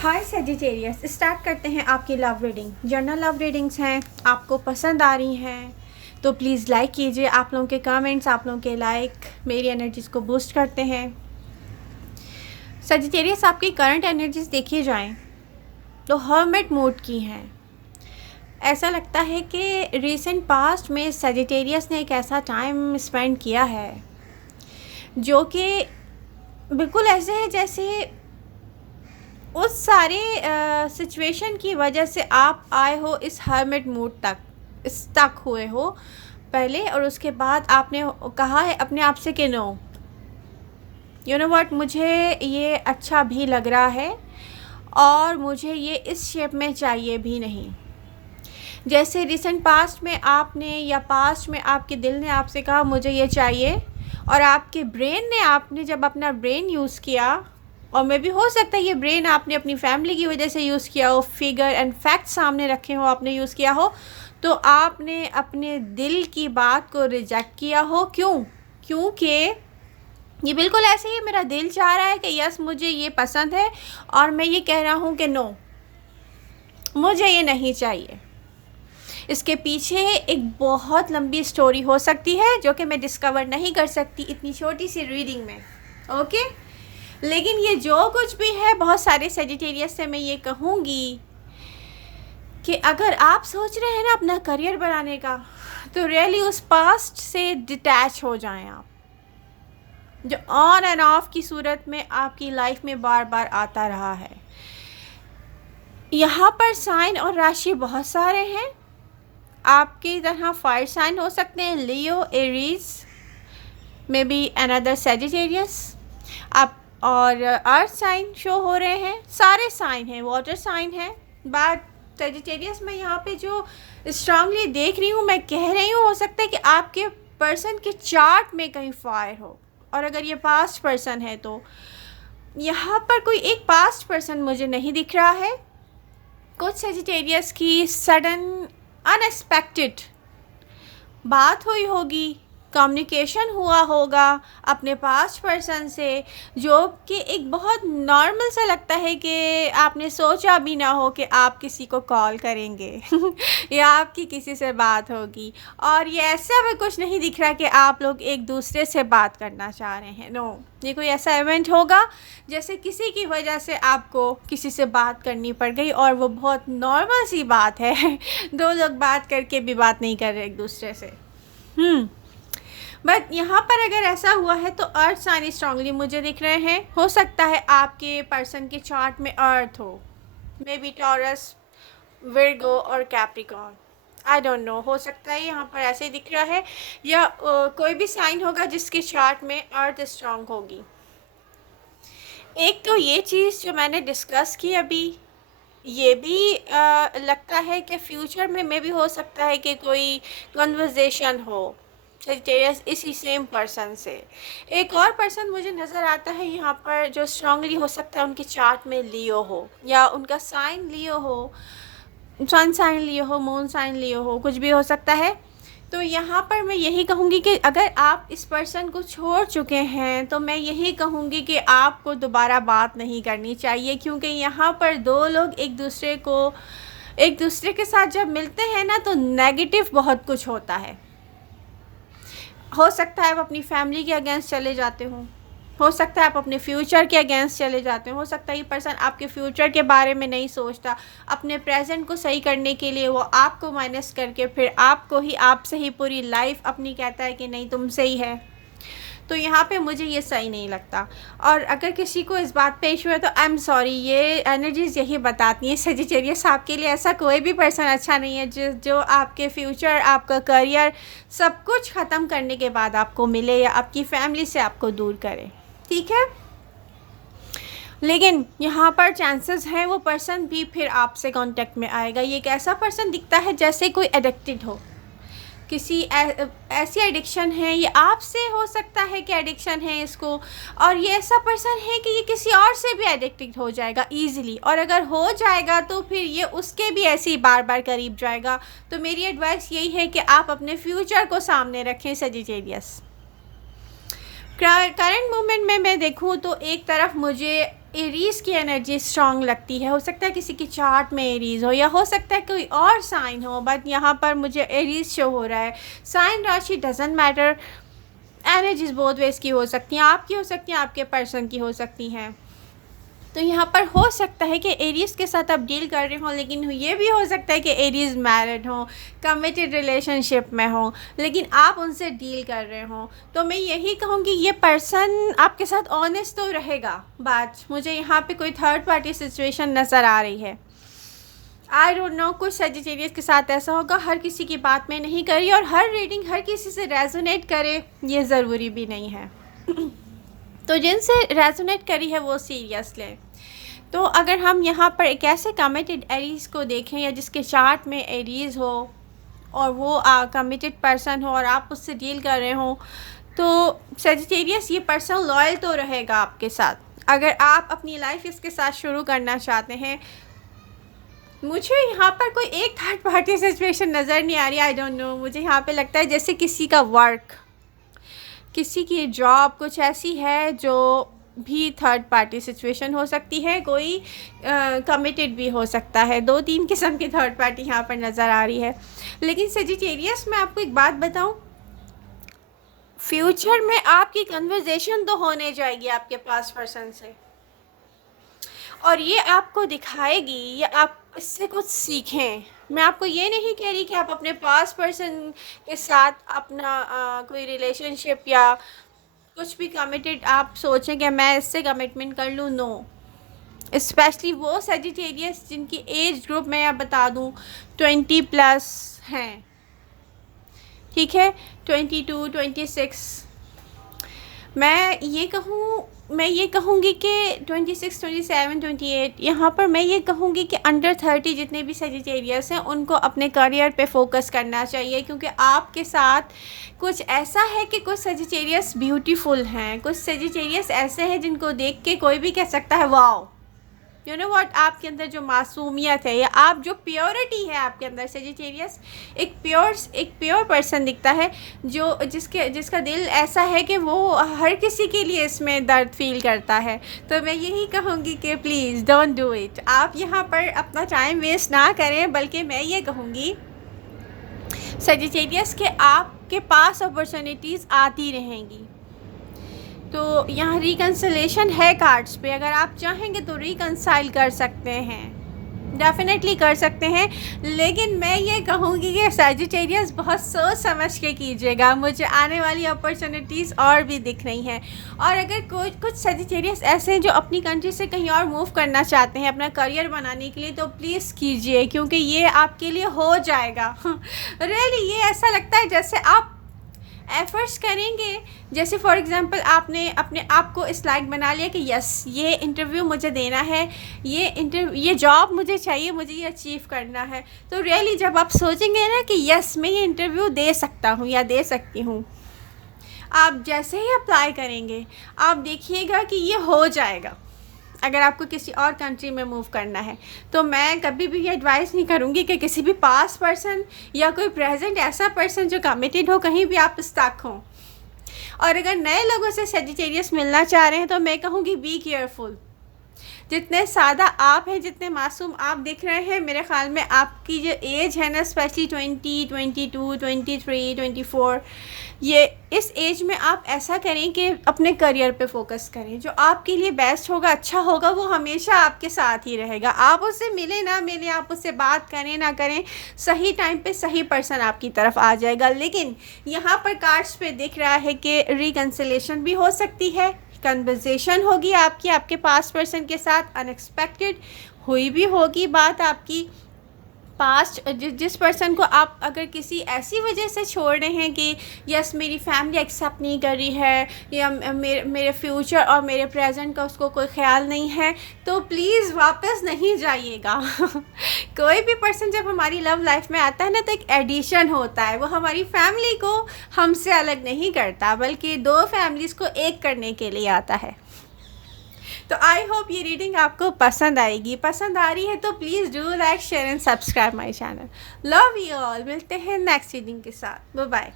हाय Sagittarius, start करते हैं आपकी love reading. General love readings हैं, आपको पसंद आ रही हैं तो प्लीज़ लाइक कीजिए। आप लोगों के कमेंट्स, आप लोगों के लाइक मेरी एनर्जीज़ को बूस्ट करते हैं। सेजिटेरियस, आपकी करंट एनर्जीज़ देखी जाएं तो हर्मिट मूड की हैं। ऐसा लगता है कि रिसेंट पास्ट में सेजिटेरियस ने एक ऐसा टाइम स्पेंड किया है जो कि बिल्कुल ऐसे है जैसे उस सारे सिचुएशन की वजह से आप आए हो इस हर्मिट मूड तक, स्टक हुए हो पहले, और उसके बाद आपने कहा है अपने आप से कि नो, यू नो व्हाट, मुझे ये अच्छा भी लग रहा है और मुझे ये इस शेप में चाहिए भी नहीं। जैसे रिसेंट पास्ट में आपने या पास्ट में आपके दिल ने आपसे कहा मुझे ये चाहिए, और आपके ब्रेन ने, आपने जब अपना ब्रेन यूज़ किया, और मे भी हो सकता है ये ब्रेन आपने अपनी फैमिली की वजह से यूज़ किया हो, फिगर एंड फैक्ट सामने रखे हो, आपने यूज़ किया हो, तो आपने अपने दिल की बात को रिजेक्ट किया हो। क्योंकि ये बिल्कुल ऐसे ही मेरा दिल चाह रहा है कि यस मुझे ये पसंद है, और मैं ये कह रहा हूँ कि नो, मुझे ये नहीं चाहिए। इसके पीछे एक बहुत लंबी स्टोरी हो सकती है जो कि मैं डिस्कवर नहीं कर सकती इतनी छोटी सी रीडिंग में, ओके। लेकिन ये जो कुछ भी है, बहुत सारे सेजिटेरियस से मैं ये कहूँगी कि अगर आप सोच रहे हैं ना अपना करियर बनाने का, तो रियली उस पास्ट से डिटैच हो जाएं आप, जो ऑन एंड ऑफ की सूरत में आपकी लाइफ में बार बार आता रहा है। यहाँ पर साइन और राशि बहुत सारे हैं। आपकी तरह फायर साइन हो सकते हैं, Leo, Aries, may be another Sagittarius. आप और अर्थ साइन शो हो रहे हैं, सारे साइन हैं, वाटर साइन है। बट सेजिटेरियस में यहाँ पे जो स्ट्रांगली देख रही हूँ, मैं कह रही हूँ, हो सकता है कि आपके पर्सन के चार्ट में कहीं फायर हो, और अगर ये पास्ट पर्सन है तो यहाँ पर कोई एक पास्ट पर्सन मुझे नहीं दिख रहा है। कुछ सेजिटेरियस की सडन अनएक्सपेक्टेड बात हुई होगी, कम्युनिकेशन हुआ होगा अपने पास्ट पर्सन से, जो कि एक बहुत नॉर्मल सा लगता है कि आपने सोचा भी ना हो कि आप किसी को कॉल करेंगे या आपकी किसी से बात होगी, और ये ऐसा भी कुछ नहीं दिख रहा कि आप लोग एक दूसरे से बात करना चाह रहे हैं। नो, ये कोई ऐसा इवेंट होगा जैसे किसी की वजह से आपको किसी से बात करनी पड़ गई, और वो बहुत नॉर्मल सी बात है दो लोग बात करके भी बात नहीं कर रहे एक दूसरे से। बट यहाँ पर अगर ऐसा हुआ है तो अर्थ साइन स्ट्रांगली मुझे दिख रहे हैं। हो सकता है आपके पर्सन के चार्ट में अर्थ हो, मे बी टॉरस, विर्गो और कैप्रिकॉर्न, आई डोंट नो, हो सकता है यहाँ पर ऐसे ही दिख रहा है, या कोई भी साइन होगा जिसके चार्ट में अर्थ स्ट्रांग होगी। एक तो ये चीज़ जो मैंने डिस्कस की अभी, ये भी लगता है कि फ्यूचर में मे भी हो सकता है कि कोई कन्वर्जेशन हो सेजिटेरियस इसी सेम पर्सन से। एक और पर्सन मुझे नज़र आता है यहाँ पर जो स्ट्रांगली हो सकता है उनके चार्ट में लियो हो, या उनका साइन लियो हो, सन साइन लियो हो, मून साइन लियो हो, कुछ भी हो सकता है। तो यहाँ पर मैं यही कहूँगी कि अगर आप इस पर्सन को छोड़ चुके हैं तो मैं यही कहूँगी कि आपको दोबारा बात नहीं करनी चाहिए, क्योंकि यहाँ पर दो लोग एक दूसरे के साथ जब मिलते हैं ना तो नेगेटिव बहुत कुछ होता है। हो सकता है आप अपनी फैमिली के अगेंस्ट चले जाते हो सकता है आप अपने फ्यूचर के अगेंस्ट चले जाते हो सकता है ये पर्सन आपके फ्यूचर के बारे में नहीं सोचता, अपने प्रेजेंट को सही करने के लिए वो आपको माइनस करके फिर आपसे ही पूरी लाइफ अपनी कहता है कि नहीं तुमसे ही है। तो यहाँ पे मुझे ये सही नहीं लगता, और अगर किसी को इस बात पे इशू है तो आई एम सॉरी, ये एनर्जीज यही बताती हैं सेजिटेरियस आपके लिए ऐसा कोई भी पर्सन अच्छा नहीं है जो आपके फ्यूचर, आपका करियर, सब कुछ ख़त्म करने के बाद आपको मिले या आपकी फैमिली से आपको दूर करे, ठीक है। लेकिन यहाँ पर चांसेस हैं वो पर्सन भी फिर आपसे कांटेक्ट में आएगा। ये एक ऐसा पर्सन दिखता है जैसे कोई एडिक्टेड हो, किसी ऐसी एडिक्शन है, ये आपसे हो सकता है कि एडिक्शन है इसको, और ये ऐसा पर्सन है कि ये किसी और से भी एडिक्टेड हो जाएगा ईजिली, और अगर हो जाएगा तो फिर ये उसके भी ऐसे ही बार बार करीब जाएगा। तो मेरी एडवाइस यही है कि आप अपने फ्यूचर को सामने रखें सेजिटेरियस। करंट मोमेंट में मैं देखूं तो एक तरफ मुझे एरीज़ की एनर्जी स्ट्रॉन्ग लगती है। हो सकता है किसी की चार्ट में एरीज़ हो, या हो सकता है कोई और साइन हो, बट यहाँ पर मुझे एरीज़ शो हो रहा है। साइन राशि doesn't matter, energies both ways की हो सकती हैं, आपकी हो सकती हैं, आपके पर्सन की हो सकती हैं। तो यहाँ पर हो सकता है कि एरीज़ के साथ आप डील कर रहे हो, लेकिन ये भी हो सकता है कि एरीज़ मैरिड हों, कमिटेड रिलेशनशिप में हों, लेकिन आप उनसे डील कर रहे हो। तो मैं यही कहूँगी ये पर्सन आपके साथ ऑनेस्ट तो रहेगा, बट मुझे यहाँ पे कोई थर्ड पार्टी सिचुएशन नज़र आ रही है। आई डोंट नो, कुछ सजिटेरियस के साथ ऐसा होगा। हर किसी की बात में नहीं करी, और हर रीडिंग हर किसी से रेजोनेट करे ये ज़रूरी भी नहीं है। तो जिनसे रेजोनेट करी है वो सीरियस लें। तो अगर हम यहाँ पर एक ऐसे कमिटेड एरीज़ को देखें, या जिसके चार्ट में एरीज़ हो और वो कमिटेड पर्सन हो और आप उससे डील कर रहे हो, तो सजिटेरियस ये पर्सन लॉयल तो रहेगा आपके साथ। अगर आप अपनी लाइफ इसके साथ शुरू करना चाहते हैं, मुझे यहाँ पर कोई एक थर्ड पार्टी सिचुएशन नज़र नहीं आ रही। आई डोंट नो, मुझे यहाँ पे लगता है जैसे किसी का वर्क, किसी की जॉब कुछ ऐसी है जो भी थर्ड पार्टी सिचुएशन हो सकती है। कोई कमिटेड भी हो सकता है। 2-3 किस्म की थर्ड पार्टी यहाँ पर नज़र आ रही है। लेकिन सजिटेरियस, मैं आपको एक बात बताऊँ, फ्यूचर में आपकी कन्वर्जेशन तो होने जाएगी आपके पास पर्सन से, और ये आपको दिखाएगी या आप इससे कुछ सीखें। मैं आपको ये नहीं कह रही कि आप अपने पास पर्सन के साथ अपना कोई रिलेशनशिप या कुछ भी कमिटेड आप सोचें कि मैं इससे कमिटमेंट कर लूँ। नो, स्पेशली वो सजिटेरियस जिनकी एज ग्रुप मैं आप बता दूँ 20+ हैं, ठीक है, 22, 26। मैं ये कहूँगी कि 26, 27, 28, यहाँ पर मैं ये कहूँगी कि अंडर 30 जितने भी सजिटेरियस हैं उनको अपने करियर पे फोकस करना चाहिए, क्योंकि आपके साथ कुछ ऐसा है कि कुछ सजिटेरियस ब्यूटीफुल हैं, कुछ सजिटेरियस ऐसे हैं जिनको देख के कोई भी कह सकता है वाओ, यू नो व्हाट, आपके अंदर जो मासूमियत है या आप जो प्योरिटी है आपके अंदर। सजिटेरियस एक प्योर पर्सन दिखता है, जो जिसका दिल ऐसा है कि वो हर किसी के लिए इसमें दर्द फील करता है। तो मैं यही कहूँगी कि प्लीज़ डोंट डू इट। आप यहाँ पर अपना टाइम वेस्ट ना करें, बल्कि मैं ये कहूँगी सजिटेरियस के आपके पास अपॉर्चुनिटीज़ आती रहेंगी। तो यहाँ रिकन्सिलेशन है कार्ड्स पे, अगर आप चाहेंगे तो रिकन्साइल कर सकते हैं, डेफिनेटली कर सकते हैं। लेकिन मैं ये कहूँगी कि सजिटेरियस बहुत सोच समझ के कीजिएगा, मुझे आने वाली अपॉर्चुनिटीज़ और भी दिख रही हैं। और अगर कुछ सजिटेरियस ऐसे हैं जो अपनी कंट्री से कहीं और मूव करना चाहते हैं अपना करियर बनाने के लिए, तो प्लीज़ कीजिए, क्योंकि ये आपके लिए हो जाएगा। रियली ये ऐसा लगता है जैसे आप एफ़र्ट्स करेंगे, जैसे फॉर एग्ज़ाम्पल आपने अपने आप को इस लायक बना लिया कि यस ये इंटरव्यू मुझे देना है, ये जॉब मुझे चाहिए, मुझे ये अचीव करना है। तो रियली जब आप सोचेंगे ना कि यस मैं ये इंटरव्यू दे सकता हूँ या दे सकती हूँ, आप जैसे ही अप्लाई करेंगे आप देखिएगा कि ये हो जाएगा। अगर आपको किसी और कंट्री में मूव करना है, तो मैं कभी भी ये एडवाइस नहीं करूँगी कि किसी भी पास पर्सन या कोई प्रेजेंट ऐसा पर्सन जो कमिटेड हो कहीं भी आप स्टक हों। और अगर नए लोगों से सजिटेरियस मिलना चाह रहे हैं, तो मैं कहूँगी बी केयरफुल। जितने सादा आप हैं, जितने मासूम आप दिख रहे हैं, मेरे ख़्याल में आपकी जो एज है ना, स्पेशली 20, 22, 23, 24, ये इस एज में आप ऐसा करें कि अपने करियर पे फोकस करें। जो आपके लिए बेस्ट होगा, अच्छा होगा, वो हमेशा आपके साथ ही रहेगा। आप उससे मिले ना मिले, आप उससे बात करें ना करें, सही टाइम पे सही पर्सन आपकी तरफ आ जाएगा। लेकिन यहाँ पर कार्ड्स पे दिख रहा है कि रिकन्सिलेशन भी हो सकती है, कन्वर्सेशन होगी आपकी आपके पास पर्सन के साथ, अनएक्सपेक्टेड हुई भी होगी बात आपकी पास्ट जिस पर्सन को आप अगर किसी ऐसी वजह से छोड़ रहे हैं कि यस मेरी फैमिली एक्सेप्ट नहीं कर रही है, या मेरे फ्यूचर और मेरे प्रेजेंट का उसको कोई ख्याल नहीं है, तो प्लीज़ वापस नहीं जाइएगा। कोई भी पर्सन जब हमारी लव लाइफ में आता है ना, तो एक एडिशन होता है, वो हमारी फैमिली को हमसे अलग नहीं करता, बल्कि दो फैमिलीज़ को एक करने के लिए आता है। तो आई होप ये रीडिंग आपको पसंद आएगी। पसंद आ रही है तो please do like, share and subscribe my channel. Love you all. मिलते हैं नेक्स्ट रीडिंग के साथ। Bye bye.